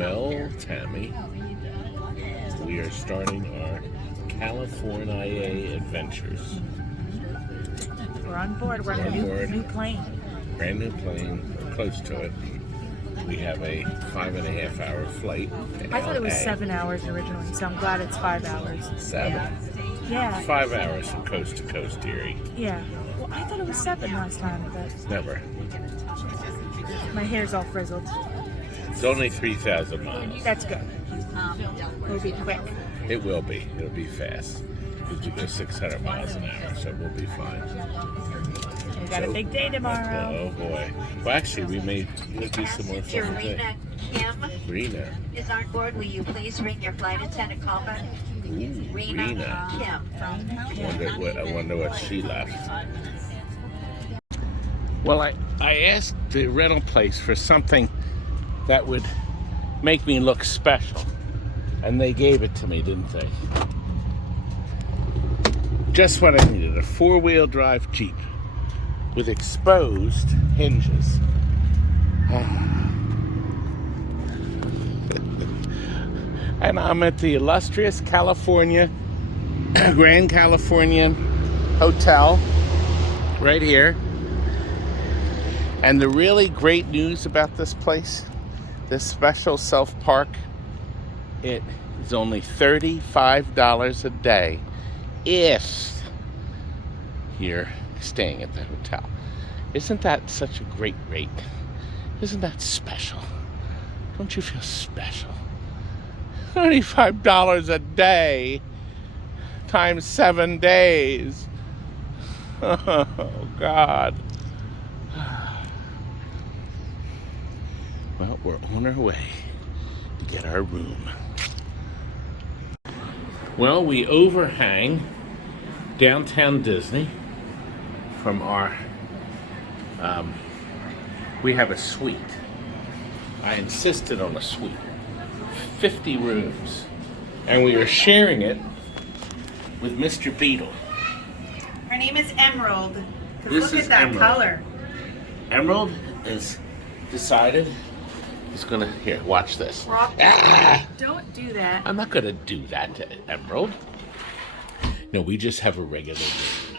Well, Tammy, we are starting our California adventures. We're on board. We're on a new plane. Brand new plane. We're close to it. We have a 5.5 hour flight. I thought it was 7 hours originally, so I'm glad it's 5 hours. 7? Yeah. 5 hours from coast to coast, dearie. Yeah. Well, I thought it was 7 last time, but Never. my hair's all frizzled. It's only 3,000 miles. That's good. It'll be quick. It will be. It'll be fast. Because we go 600 miles an hour, so we'll be fine. We got a big day tomorrow. Oh boy. Well, actually, we'll do some more fun today. Rena is on board. Will you please ring your flight attendant comment? Rena Kim. I wonder what she left. Well, I asked the rental place for something that would make me look special. And they gave it to me, didn't they? Just what I needed, a 4-wheel drive Jeep with exposed hinges. And I'm at the illustrious Grand California Hotel right here. And the really great news about this place, this special self-park, it is only $35 a day if you're staying at the hotel. Isn't that such a great rate? Isn't that special? Don't you feel special? $35 a day times 7 days. Oh, God. Well, we're on our way to get our room. Well, we overhang downtown Disney from our, we have a suite. I insisted on a suite. 50 rooms. And we are sharing it with Mr. Beetle. Her name is Emerald. This Look is at that Emerald. color. Emerald is decided he's gonna, here, watch this. Don't do that. I'm not gonna do that to Emerald. No, we just have a regular room.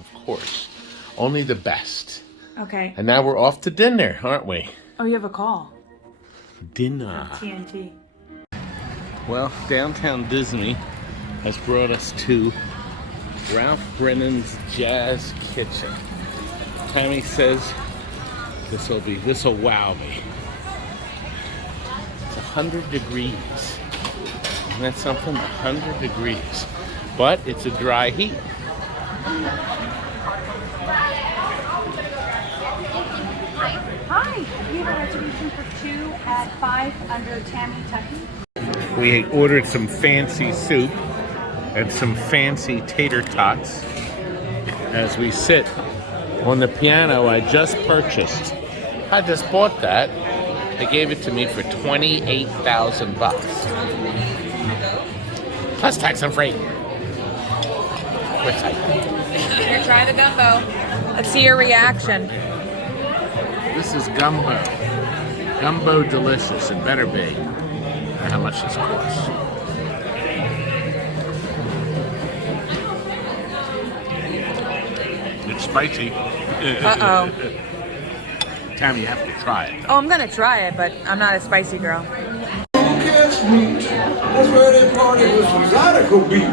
Of course. Only the best. Okay. And now we're off to dinner, aren't we? Oh, you have a call. Dinner. TNT. Well, downtown Disney has brought us to Ralph Brennan's Jazz Kitchen. Tammy says this will wow me. It's 100 degrees. Isn't that something? 100 degrees. But it's a dry heat. Hi, we have a reservation for 2 at 5 under Tammy Tuckey. We ordered some fancy soup and some fancy tater tots as we sit on the piano I just purchased. I just bought that. They gave it to me for $28,000 plus tax and freight. Here, try the gumbo. Let's see your reaction. This is gumbo. Gumbo delicious. It better be. And how much this costs. It's spicy. Uh-oh. Tammy, you have to try it. Oh, I'm gonna try it, but I'm not a spicy girl. That's where they party with some Zydeco beat.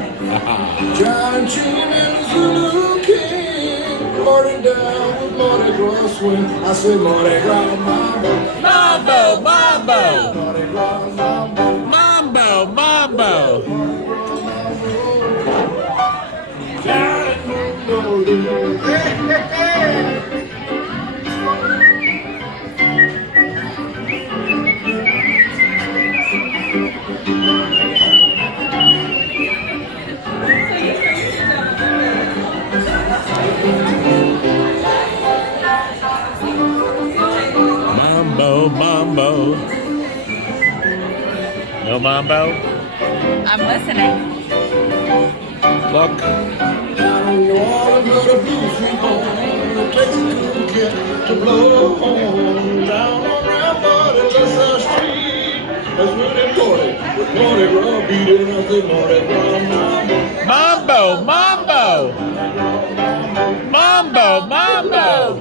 John Chin and the Zulu King party down with Mardi Gras swing. I say Mardi Gras mambo, Mambo, mambo, Mardi Gras mambo, mambo, mambo. Mambo, mambo. No mambo? I'm listening. Look. down on New Orleans where the blues sweet home. It takes a cool kid to blow a horn. Down on Rampart, it's just a Mambo, mambo! Mambo, mambo!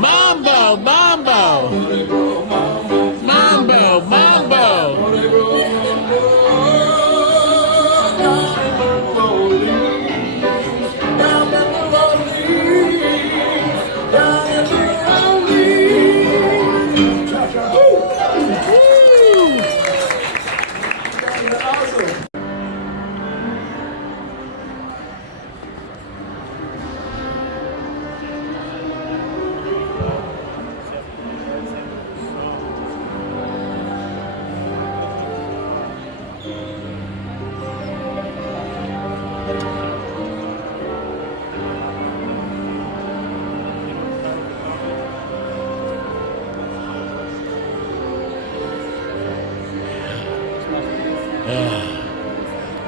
Mambo, mambo! Mambo, mambo!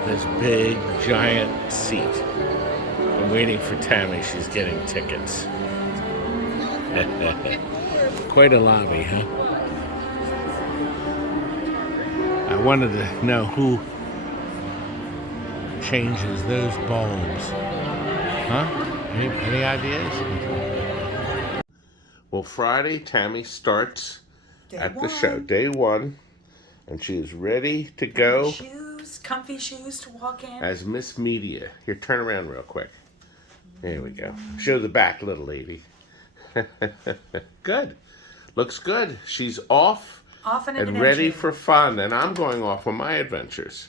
This big, giant seat. I'm waiting for Tammy. She's getting tickets. Quite a lobby, huh? I wanted to know who changes those bulbs. Huh? Any ideas? Well, Friday, Tammy starts at the show. Day one. And she is ready to go. Comfy shoes to walk in. As Miss Media. Here, turn around real quick. There we go. Show the back, little lady. Good. Looks good. She's off and ready for fun. And I'm going off on my adventures.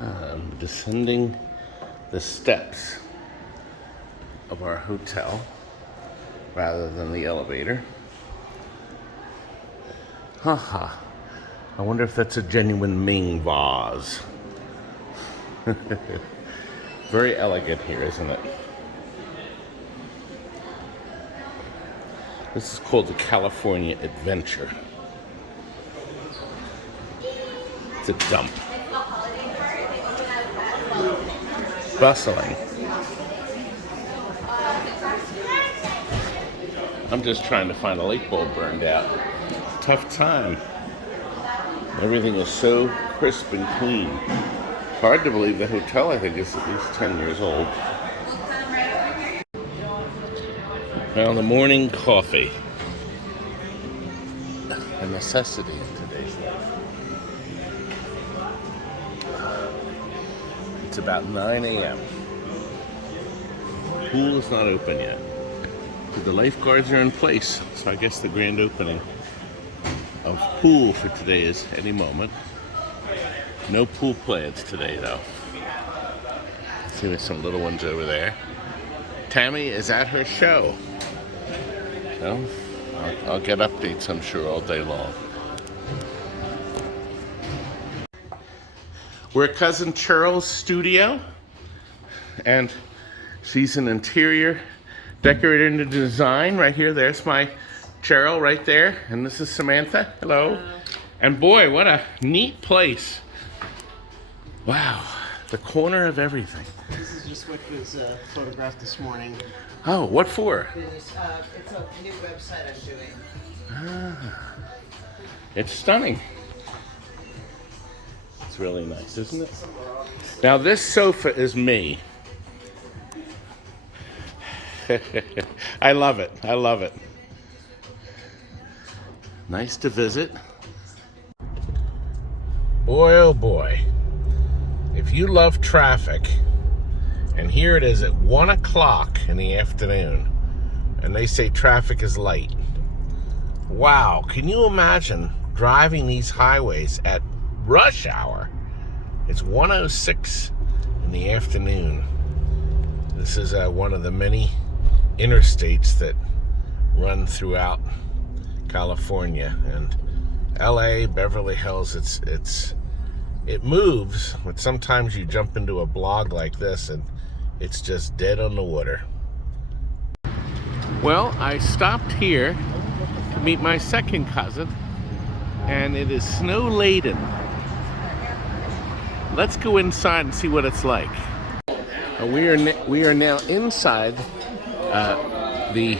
I'm descending the steps of our hotel rather than the elevator. Haha. I wonder if that's a genuine Ming vase. Very elegant here, isn't it? This is called the California Adventure. It's a dump. Bustling. I'm just trying to find a light bulb burned out. Tough time. Everything is so crisp and clean. Hard to believe the hotel, I think, is at least 10 years old. Well, the morning coffee. A necessity in today's life. It's about 9 a.m. Pool is not open yet. But the lifeguards are in place, so I guess the grand opening of pool for today is any moment. No pool plans today, though. See, there's some little ones over there. Tammy is at her show. So, I'll get updates, I'm sure, all day long. We're at Cousin Cheryl's studio, and she's an interior decorator and design. Right here, there's my Cheryl right there, and this is Samantha. Hello. And boy, what a neat place. Wow, the corner of everything. This is just what was photographed this morning. Oh, what for? It's a new website I'm doing. Ah, it's stunning. It's really nice, isn't it? Now this sofa is me. I love it. I love it. Nice to visit. Boy, oh boy. If you love traffic, and here it is at 1 o'clock in the afternoon, and they say traffic is light. Wow, can you imagine driving these highways at rush hour? It's 1:06 in the afternoon. This is one of the many interstates that run throughout California, and LA, Beverly Hills, it moves, but sometimes you jump into a blog like this and it's just dead on the water. Well, I stopped here to meet my second cousin, and it is snow laden. Let's go inside and see what it's like. We are now inside the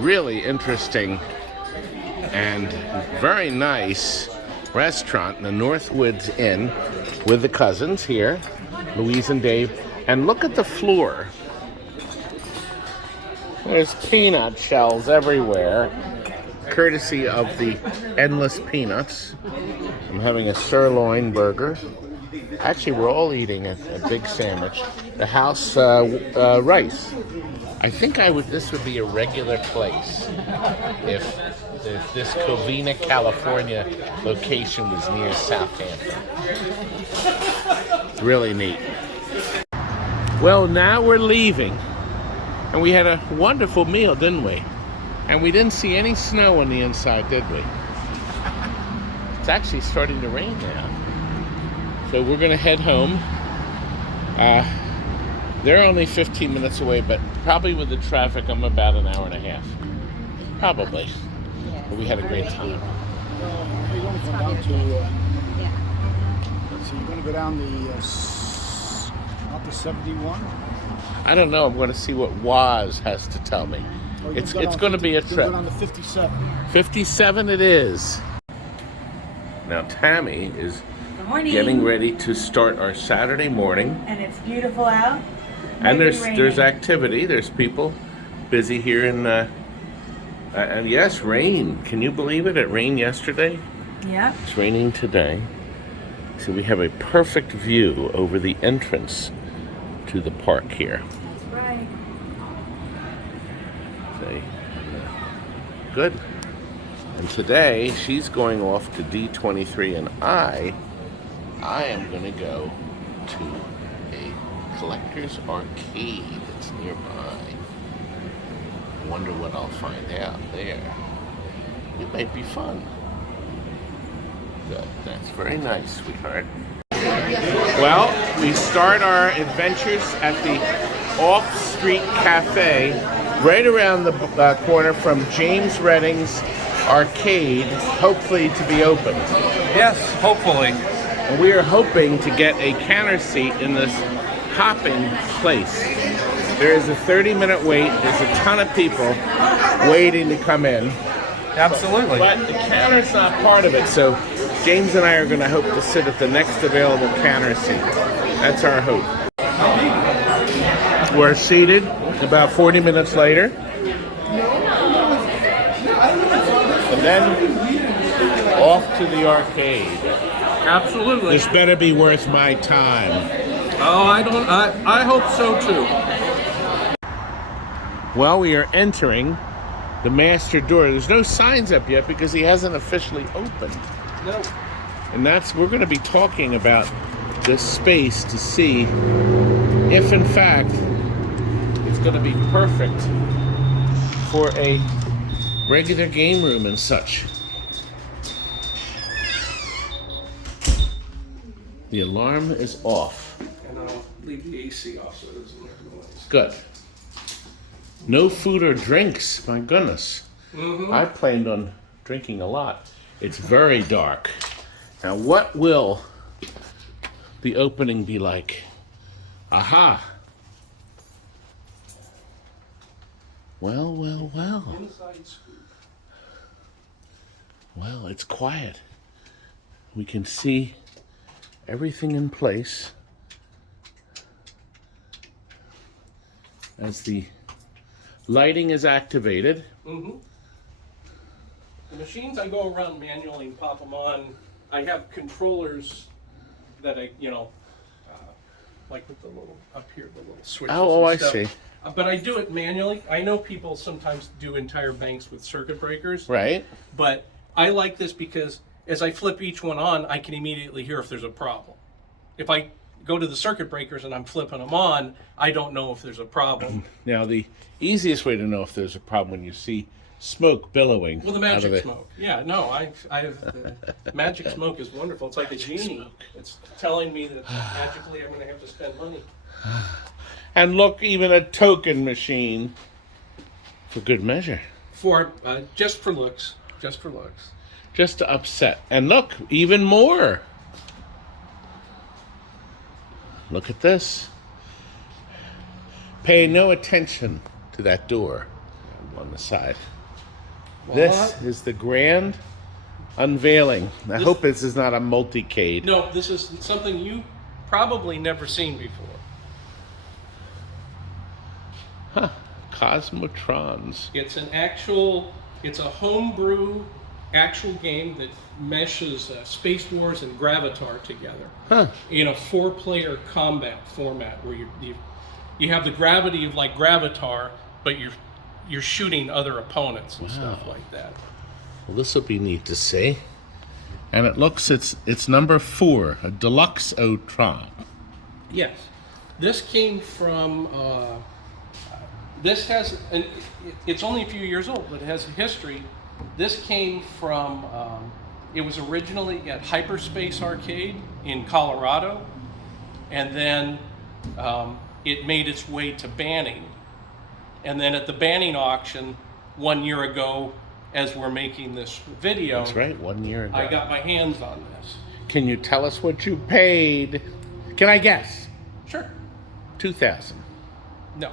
really interesting and very nice restaurant in the Northwoods Inn with the cousins here, Louise and Dave. And look at the floor. There's peanut shells everywhere, courtesy of the Endless Peanuts. I'm having a sirloin burger. Actually, we're all eating a big sandwich. The house rice. I think this would be a regular place if this Covina, California location was near Southampton. Really neat. Well, now we're leaving. And we had a wonderful meal, didn't we? And we didn't see any snow on the inside, did we? It's actually starting to rain now. So we're gonna head home. They're only 15 minutes away, but probably with the traffic, I'm about an hour and a half. Probably. But we had a great time. You're going to go down to, let's see, you're going to go down not the 71? I don't know. I'm going to see what Waz has to tell me. It's going to be a trip. Go down to 57. 57 it is. Now Tammy is getting ready to start our Saturday morning. And it's beautiful out. And there's activity. There's people busy here in and yes, rain. Can you believe it? It rained yesterday. Yeah. It's raining today. So we have a perfect view over the entrance to the park here. That's right. Good. And today she's going off to D23 and I am going to go to a collector's arcade that's nearby. I wonder what I'll find out there. It might be fun. Good. That's very nice, sweetheart. Well, we start our adventures at the off-street cafe right around the corner from James Redding's arcade, hopefully to be opened. Yes, hopefully. And we are hoping to get a counter seat in this hopping place. There is a 30-minute wait. There's a ton of people waiting to come in. Absolutely. But the counter's not part of it, so James and I are going to hope to sit at the next available counter seat. That's our hope. We're seated about 40 minutes later. And then off to the arcade. Absolutely. This better be worth my time. Oh, I hope so too. Well, we are entering the master door. There's no signs up yet because he hasn't officially opened. No. And we're going to be talking about this space to see if in fact it's going to be perfect for a regular game room and such. The alarm is off. And I'll leave the AC off so it doesn't make noise. Good. No food or drinks, my goodness. Mm-hmm. I planned on drinking a lot. It's very dark. Now, what will the opening be like? Aha! Well. Inside scoop. Well, it's quiet. We can see everything in place as the lighting is activated. Mm-hmm. The machines, I go around manually and pop them on. I have controllers that like with the little, up here, the little switches. Oh, and I stuff. see. But I do it manually. I know people sometimes do entire banks with circuit breakers. Right. But I like this because as I flip each one on, I can immediately hear if there's a problem. If I go to the circuit breakers and I'm flipping them on, I don't know if there's a problem. Now, the easiest way to know if there's a problem when you see smoke billowing. Well, the out of magic it. smoke. Yeah, no, I have the magic smoke is wonderful. It's like a genie. It's telling me that magically I'm going to have to spend money. And look, even a token machine for good measure. For just for looks. Just for looks. Just to upset. And look, even more. Look at this. Pay no attention to that door. on the side. This is the grand unveiling. I hope this is not a multi-cade. No, this is something you probably never seen before. Huh. Cosmotrons. It's a homebrew actual game that meshes Space Wars and Gravatar together in a 4-player combat format where you have the gravity of like Gravatar, but you're shooting other opponents and stuff like that. Well, this will be neat to see. And it looks, it's number 4, a deluxe Otron. Yes, this came from. This has, it's only a few years old, but it has a history. This came from, it was originally at Hyperspace Arcade in Colorado, and then it made its way to Banning. And then at the Banning auction 1 year ago, as we're making this video, That's right, 1 year ago. I got my hands on this. Can you tell us what you paid? Can I guess? Sure. $2,000. No.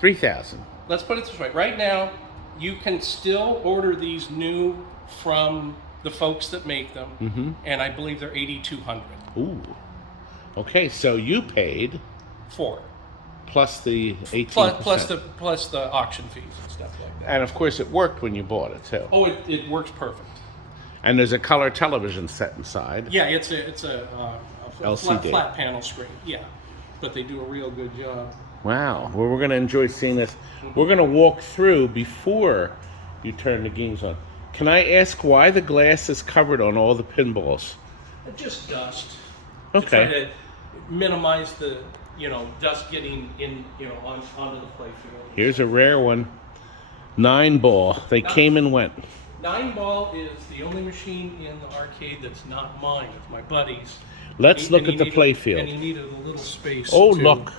$3,000. Let's put it this way. Right now, you can still order these new from the folks that make them, and I believe they're $8,200. Ooh. Okay, so you paid For plus the 18%. plus the auction fees and stuff like that. And of course it worked when you bought it too. Oh, it works perfect. And there's a color television set inside. Yeah, it's a LCD. flat panel screen. Yeah, but they do a real good job. Wow. Well, we're going to enjoy seeing this. We're going to walk through before you turn the games on. Can I ask why the glass is covered on all the pinballs? Just dust. Okay. To try to minimize the dust getting in onto the playfield. Here's a rare one. 9-ball. They came and went. 9-ball is the only machine in the arcade that's not mine. It's my buddy's. Let's look at the playfield. And he needed a little space. Oh, look.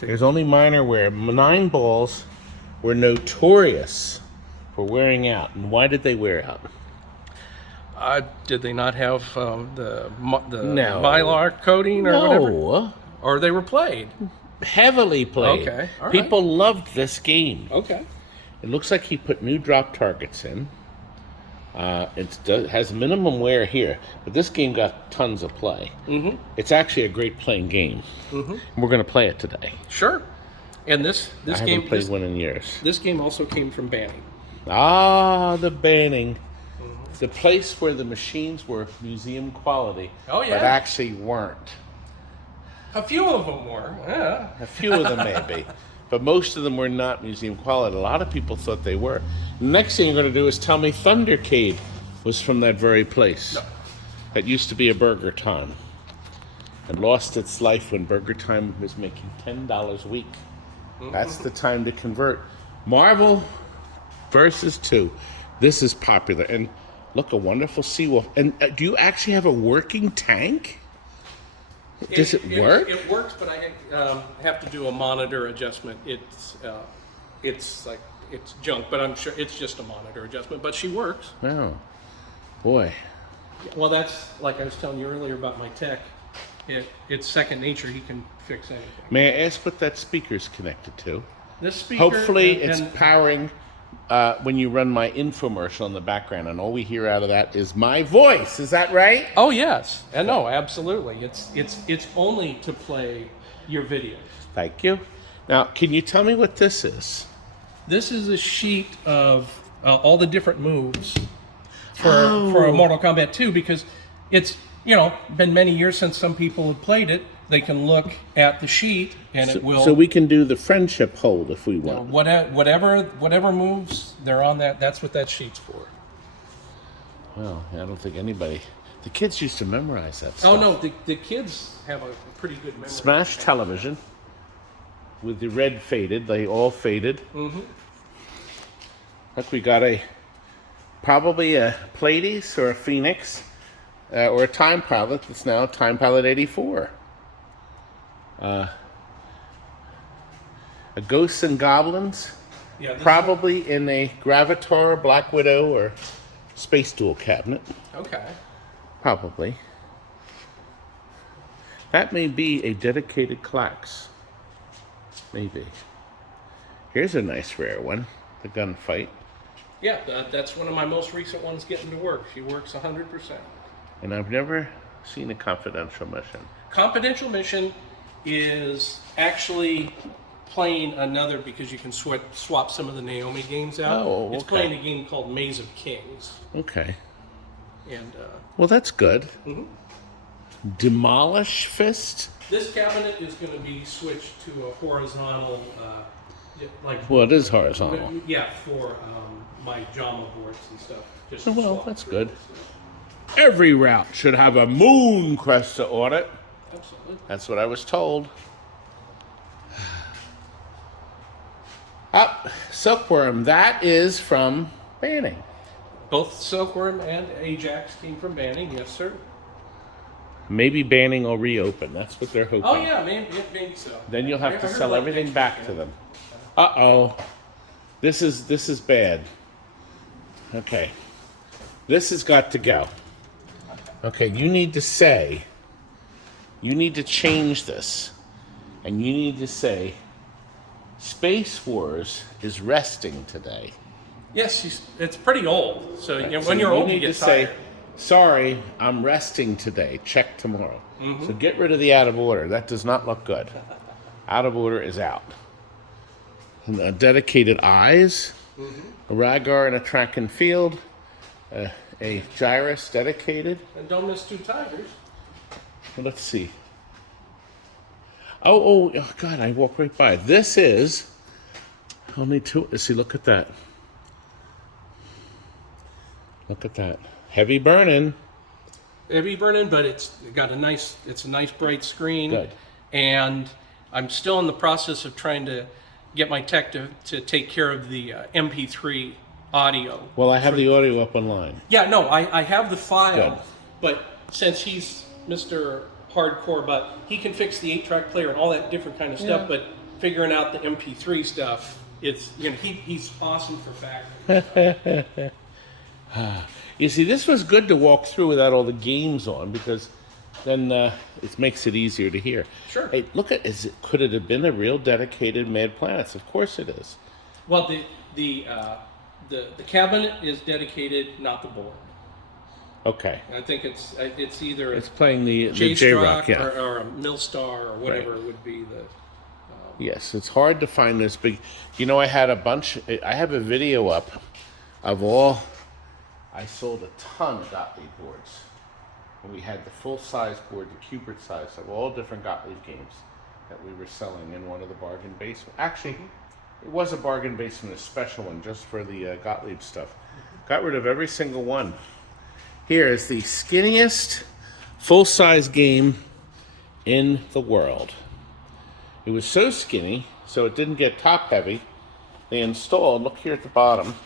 There's only minor wear. 9 balls were notorious for wearing out. And why did they wear out? Did they not have the No. Mylar coating or whatever? No. Or they were played? Heavily played. Okay, all right. People loved this game. Okay. It looks like he put new drop targets in. It has minimum wear here, but this game got tons of play. It's actually a great playing game. We're going to play it today. Sure. And this I game haven't played one in years. This game also came from Banning. Ah, the Banning. The place where the machines were museum quality, Oh, yeah. but actually weren't. A few of them were. Yeah. A few of them maybe, but most of them were not museum quality. A lot of people thought they were. The next thing you're going to do is tell me Thundercade was from that very place. No. That used to be a Burger Time and lost its life when Burger Time was making $10 a week. That's the time to convert. Marvel versus 2. This is popular. And look, a wonderful Seawolf. And do you actually have a working tank? Does it work? It works, but I have to do a monitor adjustment. It's junk, but I'm sure it's just a monitor adjustment. But she works. Oh, boy. Well, that's like I was telling you earlier about my tech. It's second nature. He can fix anything. May I ask what that speaker's connected to? This speaker. Hopefully and it's powering when you run my infomercial in the background, and all we hear out of that is my voice. Is that right? Oh yes, and no, absolutely. It's only to play your videos. Thank you. Now, can you tell me what this is? This is a sheet of all the different moves for a Mortal Kombat 2 because it's been many years since some people have played it. They can look at the sheet and it will. So we can do the friendship hold if we want. Whatever moves they're on that. That's what that sheet's for. Well, I don't think anybody. The kids used to memorize that stuff. Oh no, the kids have a pretty good memory. Smash television with the red faded. They all faded. Look, we got probably a Pleiades or a Phoenix or a Time Pilot that's now Time Pilot 84. A Ghosts and Goblins, probably in a Gravatar, Black Widow, or Space Duel cabinet. Okay. Probably. That may be a dedicated Klax. Maybe. Here's a nice rare one. the gunfight. Yeah, that's one of my most recent ones getting to work. She works 100%. And I've never seen a confidential mission. Confidential mission is actually playing another, because you can swap some of the Naomi games out. Oh, It's okay. playing a game called Maze of Kings. Okay. And Well, that's good. mhm. Demolish Fist? This cabinet is going to be switched to a horizontal, like. Well, it is horizontal. Yeah, for my JAMA boards and stuff. Just Oh, well, swap that's through good. this. Every route should have a moon crest to audit. Absolutely. That's what I was told. Up, Silkworm. That is from Banning. Both Silkworm and Ajax came from Banning, yes, sir. Maybe Banning will reopen. That's what they're hoping. Oh, yeah, maybe so. Then you'll have I to heard sell like everything next back week, to yeah. them. Uh-oh. This is bad. Okay. This has got to go. Okay, you need to change this. And you need to say, Space Wars is resting today. Yes, it's pretty old. So you know, So when you're old, need you get to say, tired. sorry, I'm resting today. Check tomorrow. Mm-hmm. So get rid of the out of order. That does not look good. Out of order is out. And, dedicated eyes, Mm-hmm. a Ragar and a track and field, a Gyrus dedicated. And don't miss 2 tigers. Well, let's see. Oh, God, I walked right by. This is only 2. See, look at that. Look at that. Heavy burning. Heavy burning, but it's a nice bright screen. Good. And I'm still in the process of trying to get my tech to take care of the MP3 audio. Well, I have the audio up online. Yeah, no, I have the file, Good. but since he's Mr. Hardcore, but he can fix the 8-track player and all that different kind of stuff, but figuring out the MP3 stuff, it's, you know, he's awesome for factory. You see, this was good to walk through without all the games on, because then it makes it easier to hear. Sure. Hey, look at could it have been a real dedicated Mad Planets? Of course it is. Well, the cabinet is dedicated, not the board. Okay. I think it's either It's playing the J-Strock J-Rock, yeah. or a Millstar or whatever Right. would be the. Yes, it's hard to find this big. You know, I have a video up of all. I sold a ton of Gottlieb boards. And we had the full-size board, the Cubert size, of all different Gottlieb games that we were selling in one of the bargain basement. Actually, it was a bargain basement, a special one, just for the Gottlieb stuff. Got rid of every single one. Here is the skinniest full-size game in the world. It was so skinny, so it didn't get top-heavy. They installed, look here at the bottom.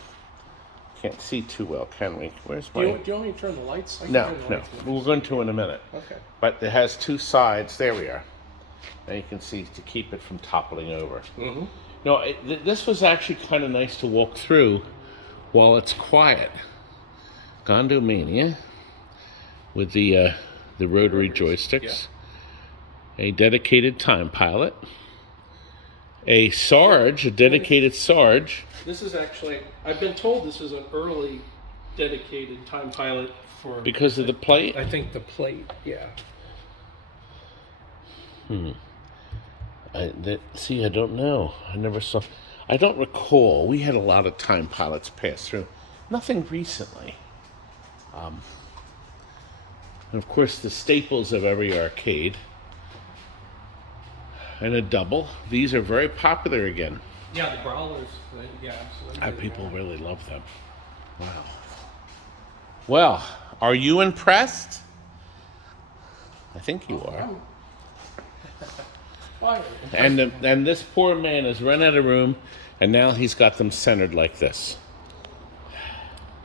Can't see too well, can we? Where's Do my... you want me to turn the lights? I can No, turn the no. lights on. We're going to in a minute. Okay. But it has 2 sides. There we are. Now you can see to keep it from toppling over. Mm-hmm. No, this was actually kind of nice to walk through while it's quiet. Gondomania with the rotary joysticks. A dedicated time pilot. A Sarge, a dedicated Sarge. This is actually, I've been told this is an early dedicated time pilot for. Because of the plate? I think the plate, yeah. I don't know. I never saw. I don't recall. We had a lot of time pilots pass through. Nothing recently. And of course, the staples of every arcade. And a double. These are very popular again. Yeah, the Brawlers, yeah, absolutely. People really love them. Wow. Well, are you impressed? I think you are. Why? And this poor man has run out of room, and now he's got them centered like this.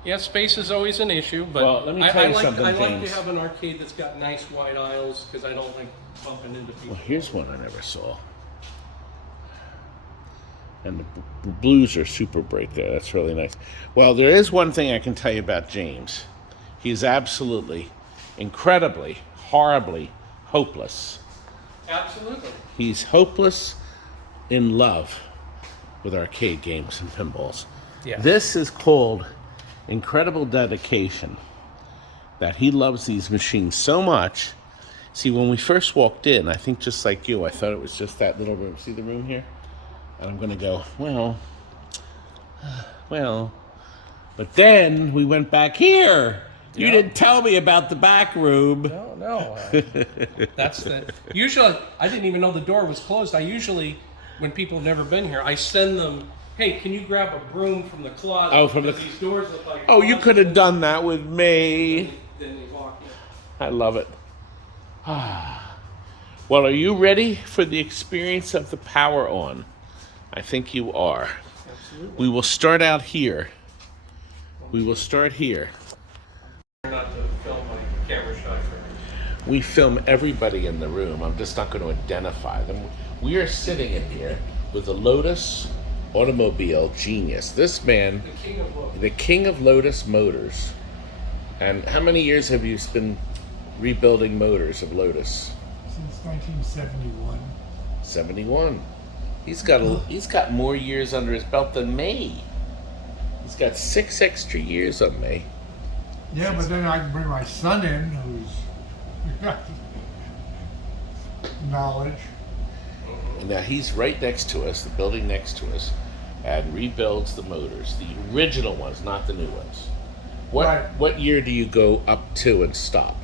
Yeah, space is always an issue, but Well, let me tell you something, I like James. to have an arcade that's got nice wide aisles because I don't like bumping into people. Well, here's one I never saw. And the blues are super bright there. That's really nice. Well, there is one thing I can tell you about James. He's absolutely, incredibly, horribly hopeless. Absolutely. He's hopeless in love with arcade games and pinballs. Yeah. This is called incredible dedication, that he loves these machines so much. See, when we first walked in, I think just like you, I thought it was just that little room. See the room here? And I'm going to go, well. But then we went back here. You didn't tell me about the back room. No. That's the... Usually, I didn't even know the door was closed. I usually, when people have never been here, I send them, hey, can you grab a broom from the closet? Oh, from the... These doors look like... Oh, you could have done that with me. Then they walk in. I love it. Well, are you ready for the experience of the power on? I think you are. Absolutely. We will start out here. We will start here. Not to film my camera shy for... We film everybody in the room. I'm just not going to identify them. We are sitting in here with the Lotus Automobile genius. This man, the king of Lotus Motors. And how many years have you been rebuilding motors of Lotus? Since 1971. 71. He's got more years under his belt than me. He's got 6 extra years on me. Yeah, but then I can bring my son in, who's got knowledge. And now he's right next to us, the building next to us, and rebuilds the motors, the original ones, not the new ones. What year do you go up to and stop?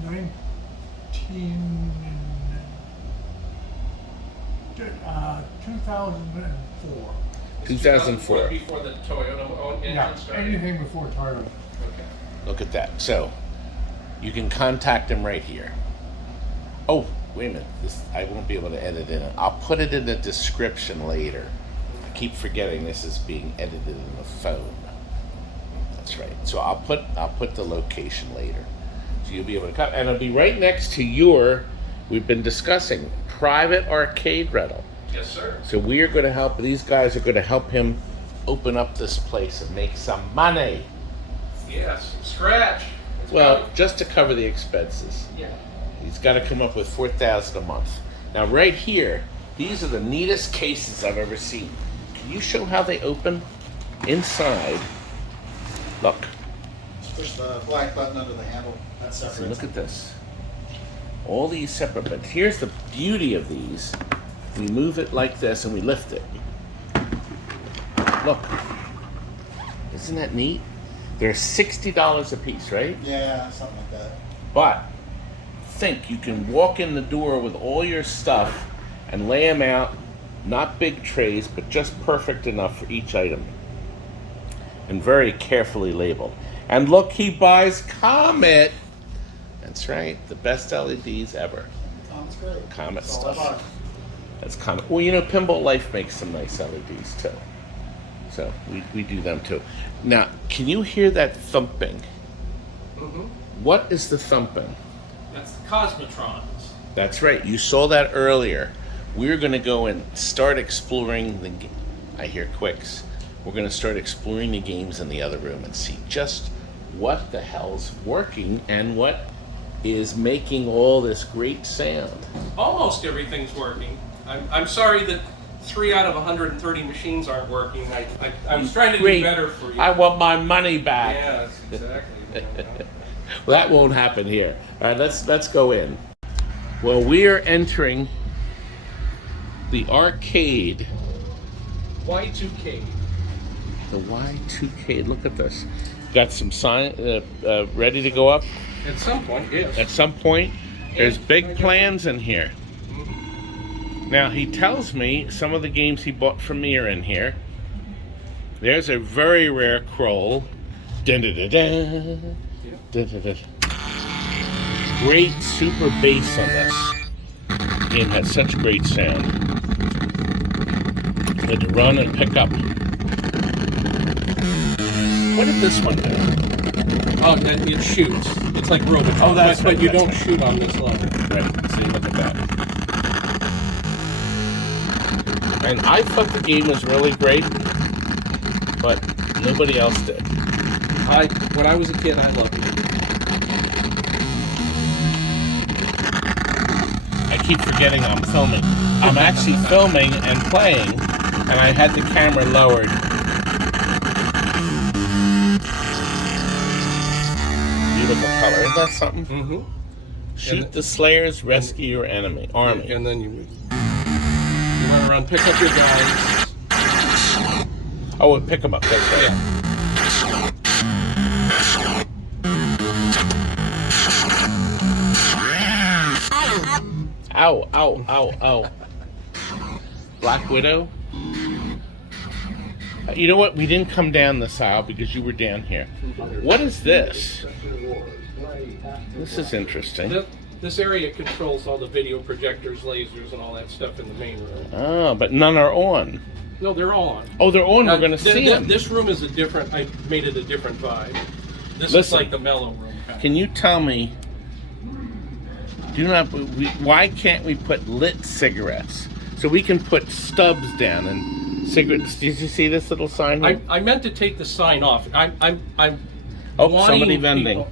2004. 2004. Before the Toyota engine Yeah, started? anything before Toyota. Okay. Look at that. So, you can contact him right here. Oh, wait a minute. I won't be able to edit in it. I'll put it in the description later. I keep forgetting this is being edited in the phone. That's right. So I'll put the location later. So you'll be able to come. And it'll be right next to we've been discussing, private arcade rental. Yes, sir. So we are going to help, these guys are going to help him open up this place and make some money. Yes, scratch. Well, just to cover the expenses. Yeah. He's got to come up with $4,000 a month. Now, right here, these are the neatest cases I've ever seen. Can you show how they open? Inside, look. Just push the black button under the handle. That So separates. look at this. All these separate, but here's the beauty of these. We move it like this and we lift it. Look. Isn't that neat? They're $60 a piece, right? Yeah, something like that. But think, you can walk in the door with all your stuff and lay them out, not big trays, but just perfect enough for each item. And very carefully labeled. And look, he buys Comet. That's right, the best LEDs ever. Comet's great. Comet That's all I stuff. bought. That's Comet. Well, you know, Pinball Life makes some nice LEDs too. So we do them too. Now, can you hear that thumping? Mm-hmm. What is the thumping? That's the Cosmotrons. That's right. You saw that earlier. We're going to go and start exploring I hear quicks. We're going to start exploring the games in the other room and see just what the hell's working and what is making all this great sound. Almost everything's working. I'm sorry that 3 out of 130 machines aren't working. I was trying to Great. do better for you. I want my money back. Yes, exactly. Well, that won't happen here. All right, let's go in. Well, we are entering the arcade. Y2Kade. The Y2Kade. Look at this. Got some sign ready to go up. At some point, yes. At some point, there's big plans in here. Now, he tells me some of the games he bought from me are in here. There's a very rare Kroll. Dun-dun-dun-dun. Dun-dun-dun. Great super bass on this. The game had such great sound. Had to run and pick up. What did this one do? Oh, it shoots. It's like Robot. Oh, that's right, but you that's don't right. shoot on this level. Right, see, look at that. And I thought the game was really great, but nobody else did. When I was a kid, I loved it. I keep forgetting I'm filming. I'm actually filming and playing, and I had the camera lowered color. Isn't that something? Mm-hmm. Shoot the Slayers, rescue your army. And then you run around, pick up your guys. Oh, pick them up. That's right. Yeah. Ow, ow, ow, ow. Black Widow. You know what? We didn't come down this aisle because you were down here. What is this? This is interesting. This area controls all the video projectors, lasers, and all that stuff in the main room. Oh, but none are on. No, they're on. Oh, they're on. We're going to see them. This room is a different, I made it a different vibe. This is like the mellow room. Can you tell me, why can't we put lit cigarettes? So we can put stubs down and cigarettes. Did you see this little sign here? I meant to take the sign off. I'm somebody vending.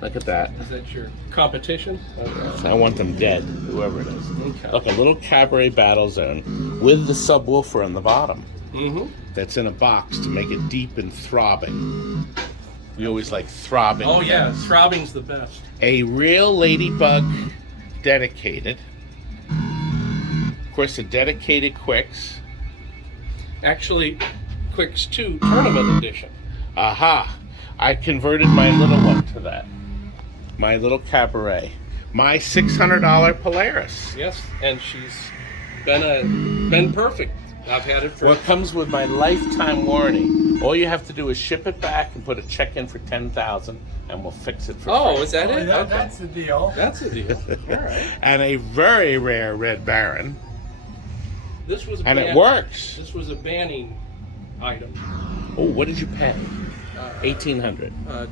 Look at that. Is that your competition? Okay. I want them dead, whoever it is. Okay. Look, a little cabaret battle zone with the subwoofer on the bottom. Mm-hmm. That's in a box to make it deep and throbbing. We always like throbbing. Oh yeah, throbbing's the best. A real ladybug dedicated. Of course, a dedicated Quicks. Actually, Quicks 2 Tournament Edition. Aha! I converted my little one to that. My little cabaret. My $600 Polaris. Yes, and she's been perfect. I've had it for... Well, it comes with my lifetime warranty. All you have to do is ship it back and put a check in for $10,000 and we'll fix it for free. Oh, is that it? Okay. That's the deal. That's the deal. All right. And a very rare Red Baron. This was it works. This was a banning item. Oh, what did you pay? $1,800.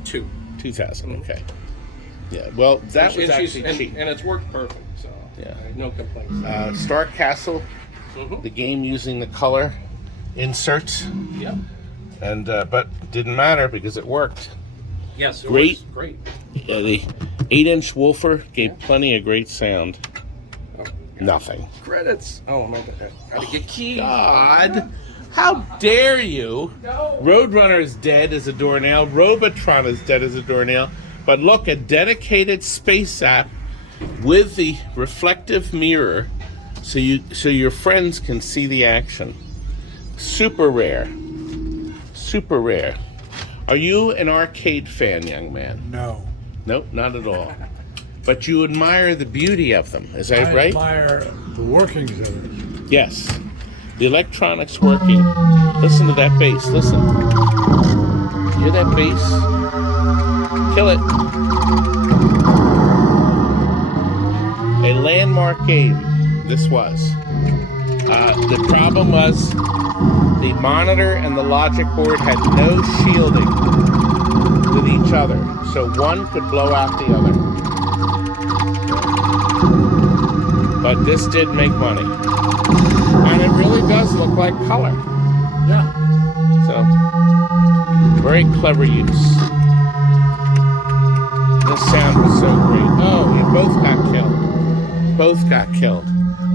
2,000. Okay. Yeah. Well, that was actually cheap. And it's worked perfect. So yeah, no complaints. Star Castle, the game using the color inserts. Yeah. And but didn't matter because it worked. Yes. It Great. Was great. The 8-inch woofer gave plenty of great sound. Oh, nothing. Credits. Oh my God. Gotta get keys. God. How dare you? Roadrunner is dead as a doornail. Robotron is dead as a doornail. But look, a dedicated space app with the reflective mirror so your friends can see the action. Super rare. Super rare. Are you an arcade fan, young man? No. Nope, not at all. But you admire the beauty of them. Is that right? I admire the workings of it. Yes. The electronics working. Listen to that bass. Listen. You hear that bass? Kill it. A landmark game. This was. The problem was the monitor and the logic board had no shielding with each other, so one could blow out the other. But this did make money. And it really does look like color. Yeah. So, very clever use. The sound was so great. Oh, you both got killed. Both got killed.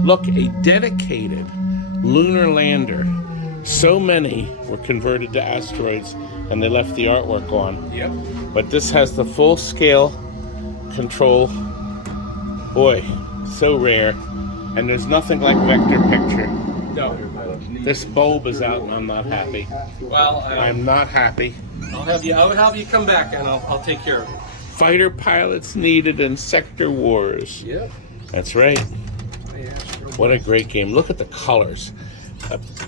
Look, a dedicated lunar lander. So many were converted to asteroids and they left the artwork on. Yep. But this has the full scale control. Boy, so rare. And there's nothing like vector picture. No. This bulb is out and I'm not happy. Well, I'm not happy. I'll have you come back and I'll take care of it. Fighter pilots needed in sector wars. Yep. That's right. What a great game. Look at the colors.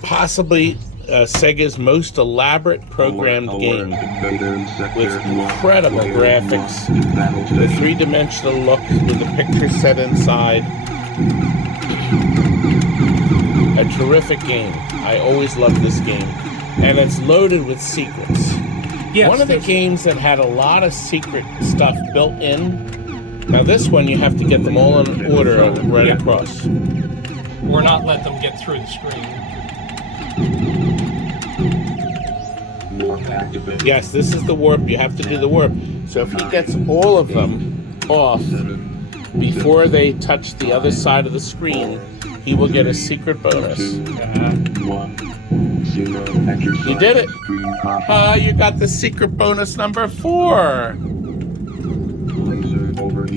Possibly Sega's most elaborate programmed game with incredible graphics, the three-dimensional look with the picture set inside. A terrific game. I always loved this game. And it's loaded with secrets. Yes, one of the games that had a lot of secret stuff built in. Now this one you have to get them all in order right across. Or not let them get through the screen. Yes, this is the warp. You have to do the warp. So if he gets all of them off before they touch the other side of the screen, he will get a secret bonus. You did it. You got the secret bonus number 4.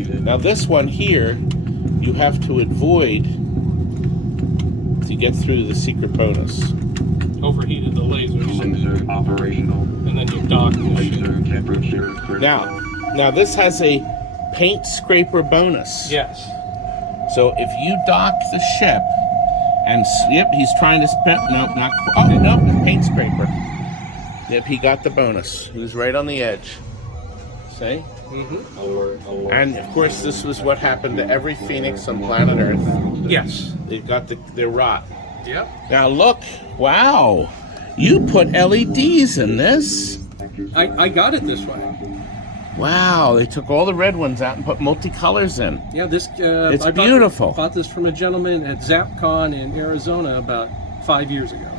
Now this one here, you have to avoid to get through the secret bonus. Overheated the lasers. Operational. And then you dock the ship. Now this has a paint scraper bonus. Yes. So if you dock the ship, and yep, he's trying to spin. Nope, not. Oh no, paint scraper. Yep, he got the bonus. He was right on the edge. See? Mm-hmm. And of course, this was what happened to every Phoenix on planet Earth. Yes. They got their rot. Yep. Now look, wow, you put LEDs in this. I got it this way. Wow, they took all the red ones out and put multicolors in. Yeah, this. It's I beautiful. Bought this from a gentleman at ZapCon in Arizona about 5 years ago,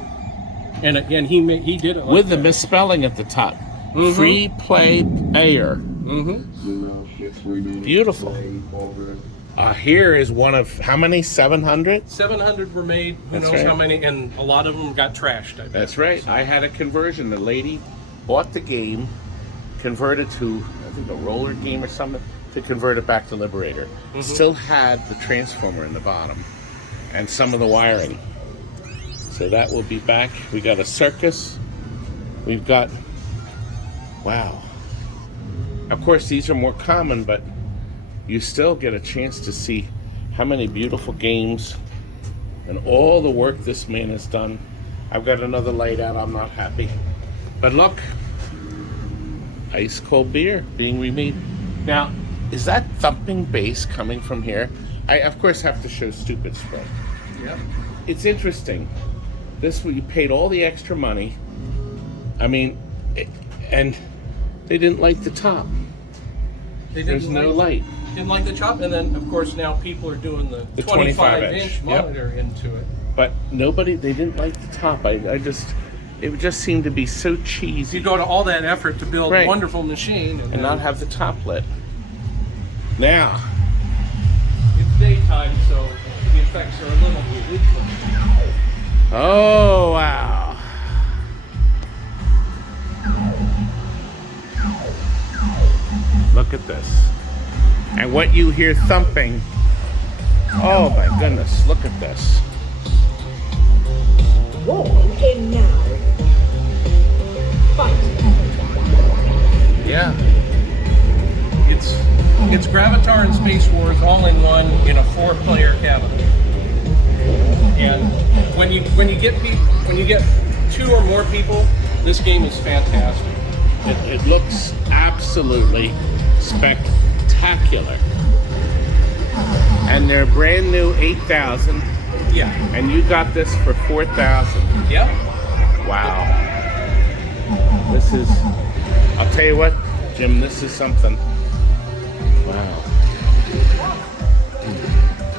and again he did it like with the that. misspelling at the top. Mm-hmm. Free play payer. Mm-hmm. Beautiful. Here is one of how many? 700? 700 were made. Who That's knows right. how many? And a lot of them got trashed. I bet. That's right. I had a conversion. The lady bought the game, converted to, I think, a roller game or something, to convert it back to Liberator. Mm-hmm. Still had the transformer in the bottom and some of the wiring. So that will be back. We got a circus. We've got, wow. Of course, these are more common, but you still get a chance to see how many beautiful games and all the work this man has done. I've got another light out. I'm not happy. But look, ice cold beer being remade. Now, is that thumping bass coming from here? I, of course, have to show Stupid Spread. Yep. It's interesting. This, you paid all the extra money. I mean, and they didn't light the top. There's no light. Didn't like the chop, and then of course now people are doing the 25-inch Yep. monitor into it. But nobody, they didn't light the top. It just seemed to be so cheesy. You go to all that effort to build Right. a wonderful machine, and And not have the top lit. Now, it's daytime, so the effects are a little muted. oh wow. Look at this. And what you hear thumping, oh my goodness, look at this. And now, fight. Yeah. It's Gravatar and Space Wars all in one in a 4-player cabinet. And when you get 2 or more people, this game is fantastic. It looks absolutely spectacular. And they're brand new 8,000. Yeah. And you got this for 4,000. Yep. Wow. This is, I'll tell you what, Jim, this is something. Wow.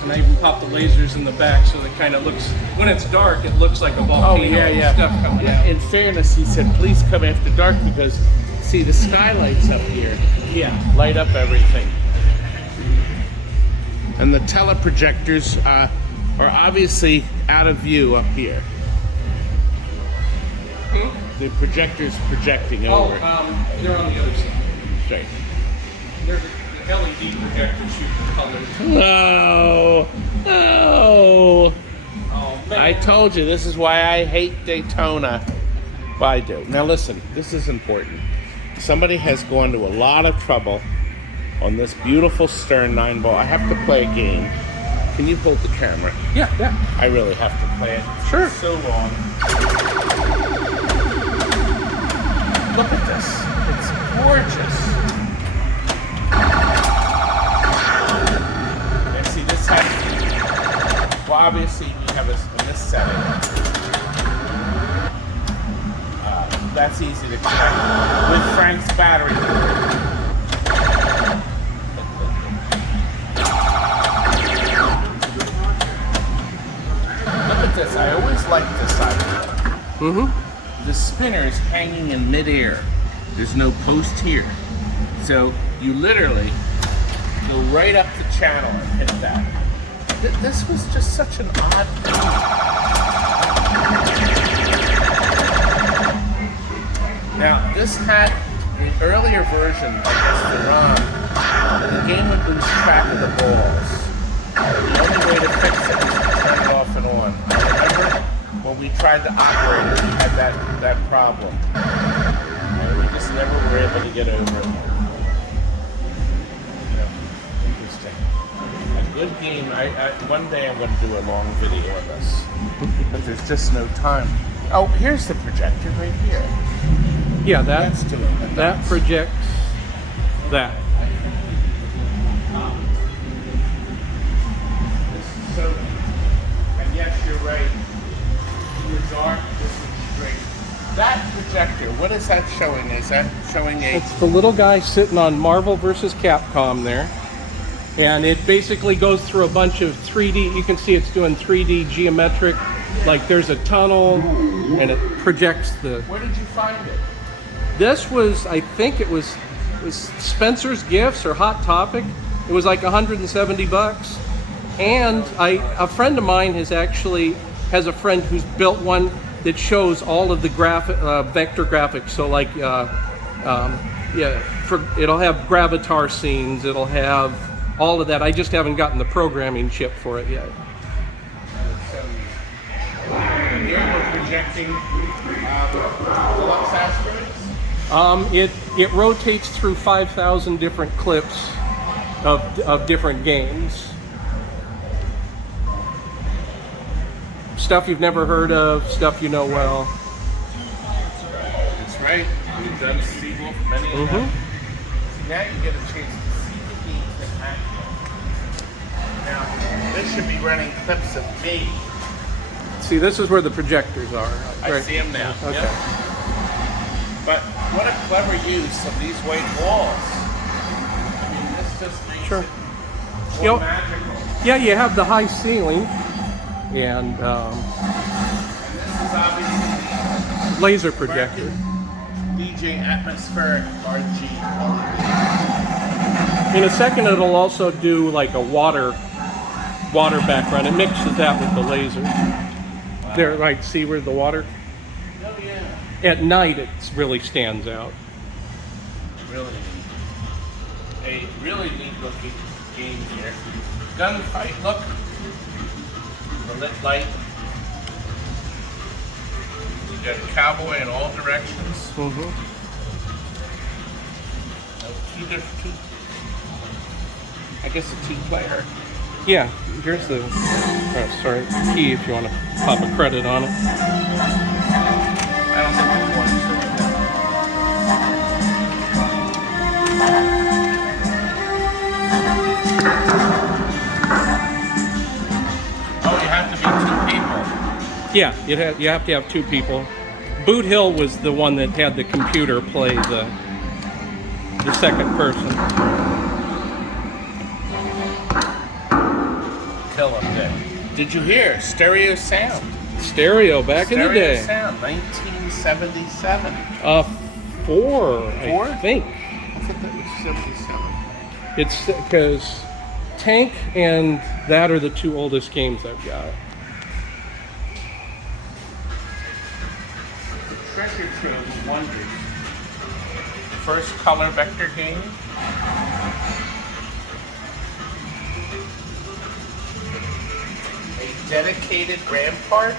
And I even popped the lasers in the back so it kind of looks, when it's dark, it looks like a volcano and stuff coming out. In fairness, he said, please come after dark because, see, the skylights up here light up everything. And the teleprojectors are obviously out of view up here. The projector's projecting over. They're on the other side. Right. They're the LED projector shooting colors. No. Oh, man. I told you, this is why I hate Daytona. Well, I do. Now listen, this is important. Somebody has gone to a lot of trouble on this beautiful Stern 9-ball. I have to play a game. Can you hold the camera? Yeah. I really have to play it. Sure. So long. Look at this. It's gorgeous. And see, this has, well, obviously we have in this setting. That's easy to connect with Frank's battery. Look at this. I always like this idea. Mm-hmm. The spinner is hanging in midair. There's no post here. So you literally go right up the channel and hit that. This was just such an odd thing. Now, this had the earlier version, I guess the ROM, the game would lose track of the balls. The only way to fix it is to turn it off and on. I remember when we tried to operate it, we had that problem. And we just never were able to get over it. Interesting. A good game. One day I'm going to do a long video on this. But there's just no time. Oh, here's the projector right here. Yeah, That's doing it. that projects that. So, and yes, you're right. You're dark, this is great. That projector, what is that showing? Is that showing a... It's the little guy sitting on Marvel versus Capcom there. And it basically goes through a bunch of 3D, you can see it's doing 3D geometric, like there's a tunnel and it projects the... Where did you find it? This was, I think it was Spencer's Gifts or Hot Topic. It was like 170 bucks. And a friend of mine has a friend who's built one that shows all of the vector graphics. So like, it'll have Gravatar scenes. It'll have all of that. I just haven't gotten the programming chip for it yet. Here we're projecting deluxe asteroids? It rotates through 5,000 different clips of different games. Stuff you've never heard of, stuff you know well. That's right. We've done Seawolf many of them. Now you get a chance to see the games in action. Now, this should be running clips of me. See, this is where the projectors are. I see them now. Okay. Yep. But what a clever use of these white walls. I mean, this just makes it more magical. Yeah, you have the high ceiling and And this is obviously laser projector. DJ atmospheric RG. In a second, it'll also do like a water background. It mixes that with the laser. Wow. There, right? See where the water? Oh yeah. At night, it really stands out. Really neat. A really neat looking game here. Gunfight. Look. The lit light. You got a cowboy in all directions. I guess a two-player. Yeah, here's the key if you want to pop a credit on it. I don't think there's one showing that. Oh, you have to be 2 people. Yeah, you have to have 2 people. Boot Hill was the one that had the computer play the second person. Kill him, Dick. Did you hear stereo sound? Stereo back in the day. Stereo sound, 1977. 4, I think. I thought that was 77. It's because Tank and that are the 2 oldest games I've got. The Treasure Trove Wonders. First color vector game. A dedicated rampart.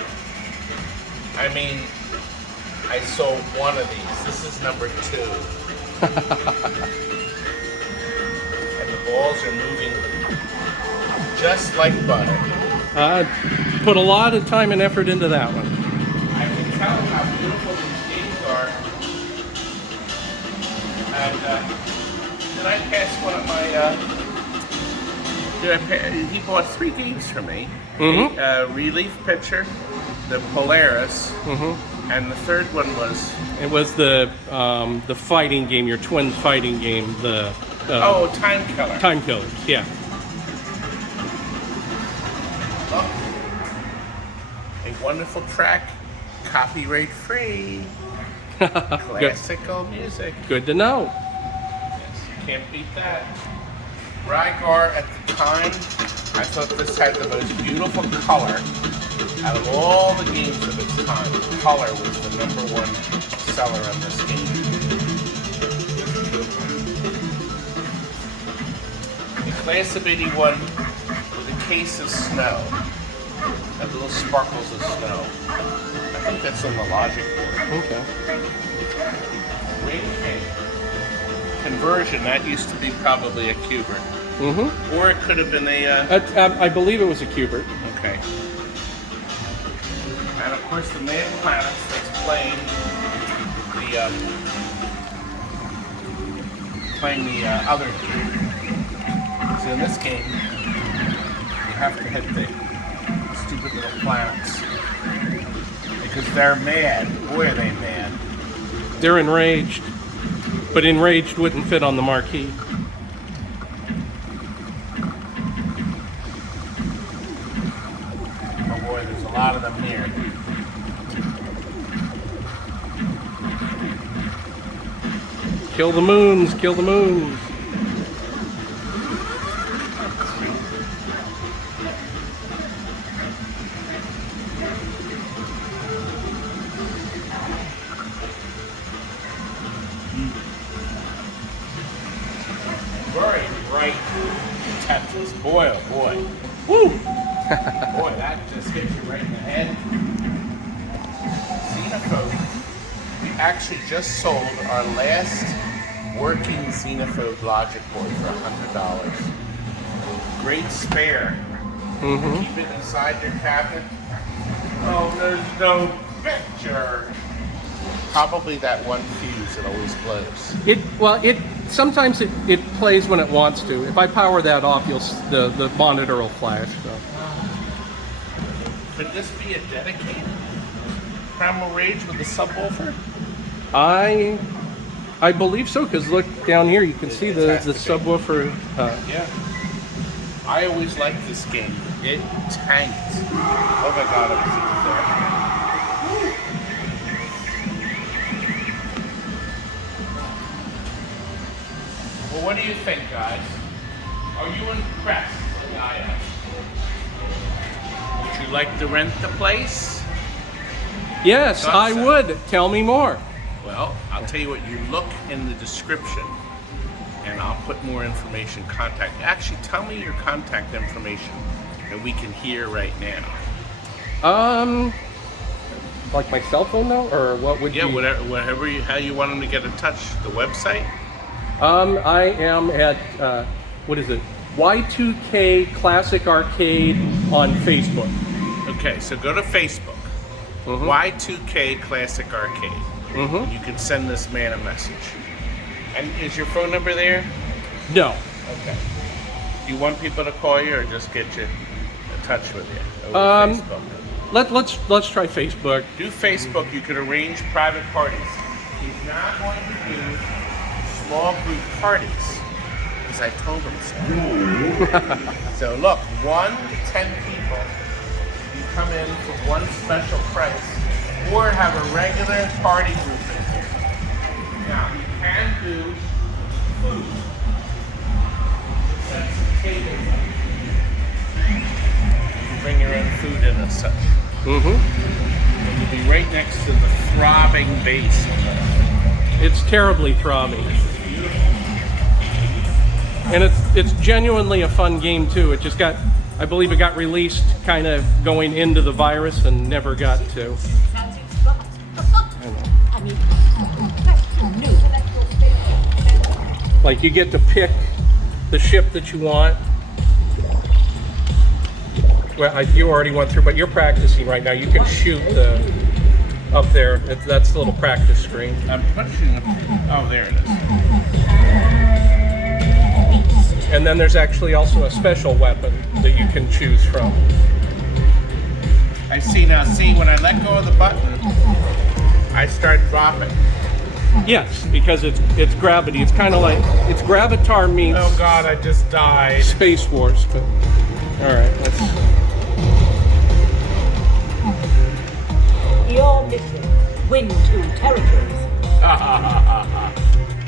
I mean, I sold one of these. This is number 2. And the balls are moving just like butter. I put a lot of time and effort into that one. I can tell how beautiful these games are. And then I passed one of my, he bought 3 games for me. A Relief Pitcher, the Polaris, and the third one was... It was the fighting game, your twins fighting game, Time Killer. Time Killers, yeah. Look, a wonderful track, copyright free, classical music. Good to know. Yes, you can't beat that. Rygar at the time, I thought this had the most beautiful color. Out of all the games of its time, color was the #1 seller on this game. Class of 81 with a case of snow. And little sparkles of snow. I think that's on the logic board. Okay. Rain cake. Conversion, that used to be probably a Cubert. Mm-hmm. Or it could have been a... I believe it was a Cubert. Okay. And of course the Mad Planets that's playing the other game. So in this game, you have to hit the stupid little planets. Because they're mad. Boy, are they mad. They're enraged. But enraged wouldn't fit on the marquee. Oh boy, there's a lot of them here. Kill the moons, kill the moons. Very bright Tetris. Boy, oh boy. Woo! Boy, that just hit you right in the head. Xenophobe. We actually just sold our last working Xenophobe logic board for $100. Great spare. Mm-hmm. Keep it inside your cabinet. Oh, there's no picture. Probably that one fuse that always blows. Sometimes it plays when it wants to. If I power that off, the monitor will flash. So. Could this be a dedicated Primal Rage with a subwoofer? I believe so, because look down here, you can see the subwoofer. Yeah. I always liked this game. It tanked. Oh my god, I was there. Well, what do you think, guys? Are you impressed with I am? Would you like to rent the place? Yes, I would. Tell me more. Well, I'll tell you what, you look in the description and I'll put more information, contact. Actually, tell me your contact information that we can hear right now. Like my cell phone though, or what would you? Yeah, whatever how you want them to get in touch. The website? I am at, what is it? Y2K Classic Arcade on Facebook. Okay, so go to Facebook. Mm-hmm. Y2K Classic Arcade. Mm-hmm. You can send this man a message. And is your phone number there? No. Okay. Do you want people to call you or just get you in touch with you over Facebook? Let's try Facebook. Do Facebook. You can arrange private parties. He's not going to do small group parties, because I told him so. So look, 1 to 10 people, you come in for one special price, or have a regular party group in here. Now, you can do food. Set some tables up. You can bring your own food in and such. Mm-hmm. And you'll be right next to the throbbing bass. It's terribly throbbing. And it's genuinely a fun game too. It just got, I believe it got released kind of going into the virus and never got to. Like you get to pick the ship that you want. Well, you already went through, but you're practicing right now. You can shoot up there. That's the little practice screen. I'm pushing. Oh, there it is. And then there's actually also a special weapon that you can choose from. I see now. See, when I let go of the button, I start dropping. Yes, because it's gravity. It's kind of like it's Gravatar meets. Oh God, I just died. Space Wars. But all right, let's. Your mission, win 2 territories.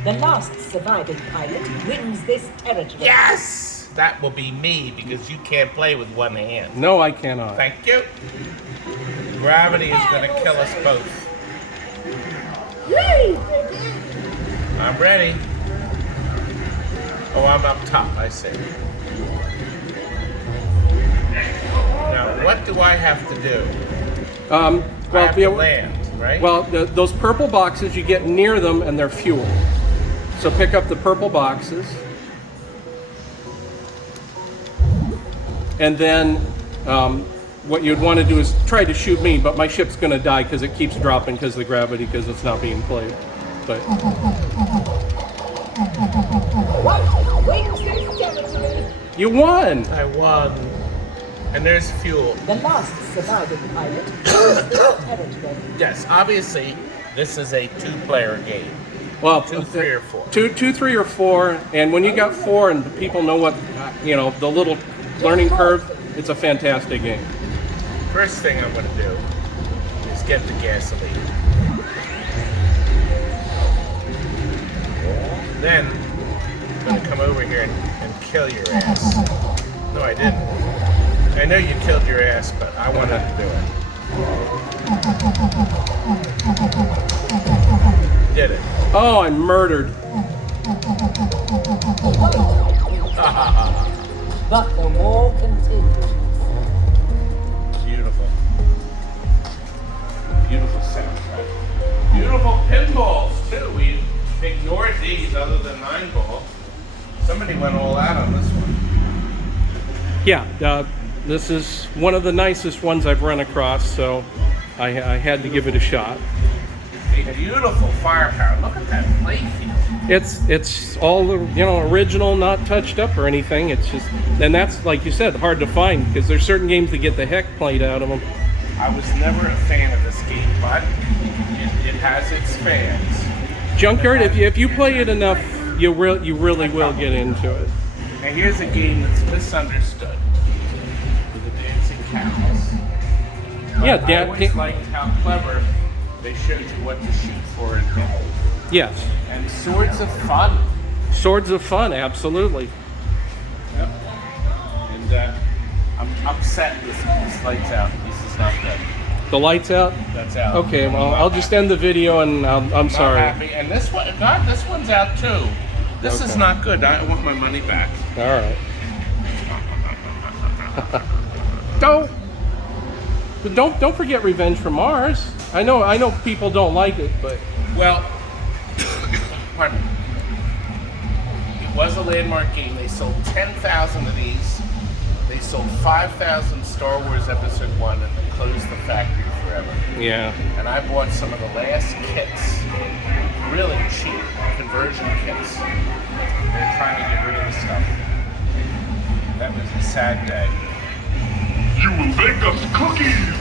The last surviving pilot wins this territory. Yes! That will be me, because you can't play with one hand. No, I cannot. Thank you. Gravity is going to kill us both. I'm ready. Oh, I'm up top, I see. do I have to do? Well, I have to land, right? Well, those purple boxes, you get near them and they're fuel. So pick up the purple boxes. And then what you'd want to do is try to shoot me, but my ship's going to die because it keeps dropping because of the gravity, because it's not being played. But you won! I won. And there's fuel. The last surviving pilot is this territory. Yes, obviously, this is a two-player game. Well, 2, 3, or 4. Two, 3, or 4, and when you got 4 and people know what, the little learning curve, it's a fantastic game. First thing I'm going to do is get the gasoline. Then I'm going to come over here and kill your ass. No, I didn't. I know you killed your ass, but I wanted to do it. Did it. Oh, I'm murdered. But the war continues. Beautiful. Beautiful soundtrack. Beautiful pinballs, too. We ignored these other than 9-ball. Somebody went all out on this one. Yeah, this is one of the nicest ones I've run across, so I had to give it a shot. A beautiful firepower. Look at that playfield. It's all original, not touched up or anything. It's just, and that's, like you said, hard to find because there's certain games that get the heck played out of them. I was never a fan of this game, but it has its fans. Junkyard, if you play it enough, you really will get into it. And here's a game that's misunderstood with the dancing cows. Yeah, I always liked how clever they showed you what to shoot for and hit. Yes. And Swords of Fun. Swords of Fun, absolutely. Yep. And I'm upset this light's out. This is not good. The light's out? That's out. Okay, well, I'll just end the video and I'm sorry. Not happy. And this one, God, this one's out too. This is not good. I want my money back. All right. Don't forget Revenge from Mars. I know people don't like it, but well, pardon me. It was a landmark game. They sold 10,000 of these. They sold 5,000 Star Wars Episode 1 and they closed the factory forever. Yeah. And I bought some of the last kits, really cheap conversion kits. They're trying to get rid of the stuff. That was a sad day. You will make us cookies!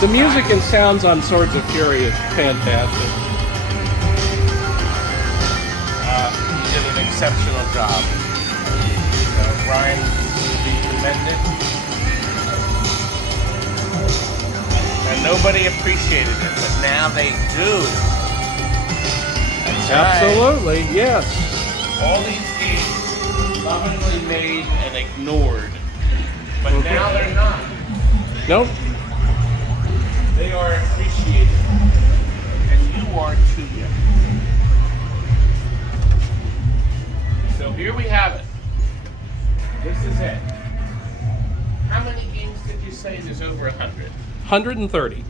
the music and sounds on Swords of Fury is fantastic. He did an exceptional job. Brian will be commended. And nobody appreciated it, but now they do. That's Absolutely, right. Yes. All these games lovingly made and ignored, but now they're not. Nope. They are appreciated, and you are too. So here we have it. This is it. How many games did you say? There's over 100. 130.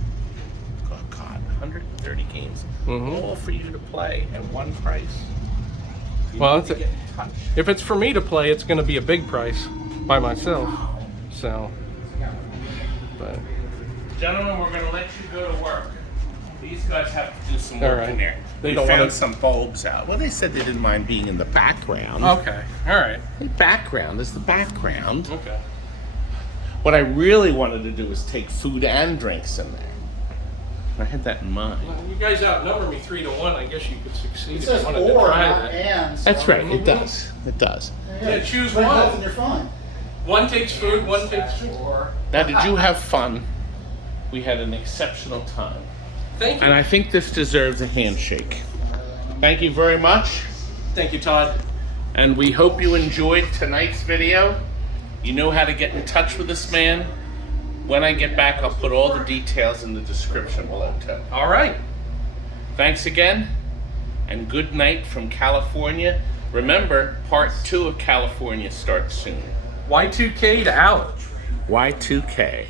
Oh God, 130 games, all for you to play at one price. Well, if it's for me to play, it's going to be a big price by myself. So, but gentlemen, we're going to let you go to work. These guys have to do some work in there. They found some bulbs out. Well, they said they didn't mind being in the background. Okay, all right. The background is the background. Okay. What I really wanted to do was take food and drinks in there. I had that in mind. Well, you guys outnumber me 3-1. I guess you could succeed It if says you wanted to or, try not that. and. So That's right. It does. It does. Yeah, choose Bring one. both and you're fine. One takes food, one takes drink. Now, did you have fun? We had an exceptional time. Thank you. And I think this deserves a handshake. Thank you very much. Thank you, Todd. And we hope you enjoyed tonight's video. You know how to get in touch with this man. When I get back, I'll put all the details in the description below, too. All right. Thanks again, and good night from California Remember, part 2 of California starts soon. Y2Kade out. Y2K.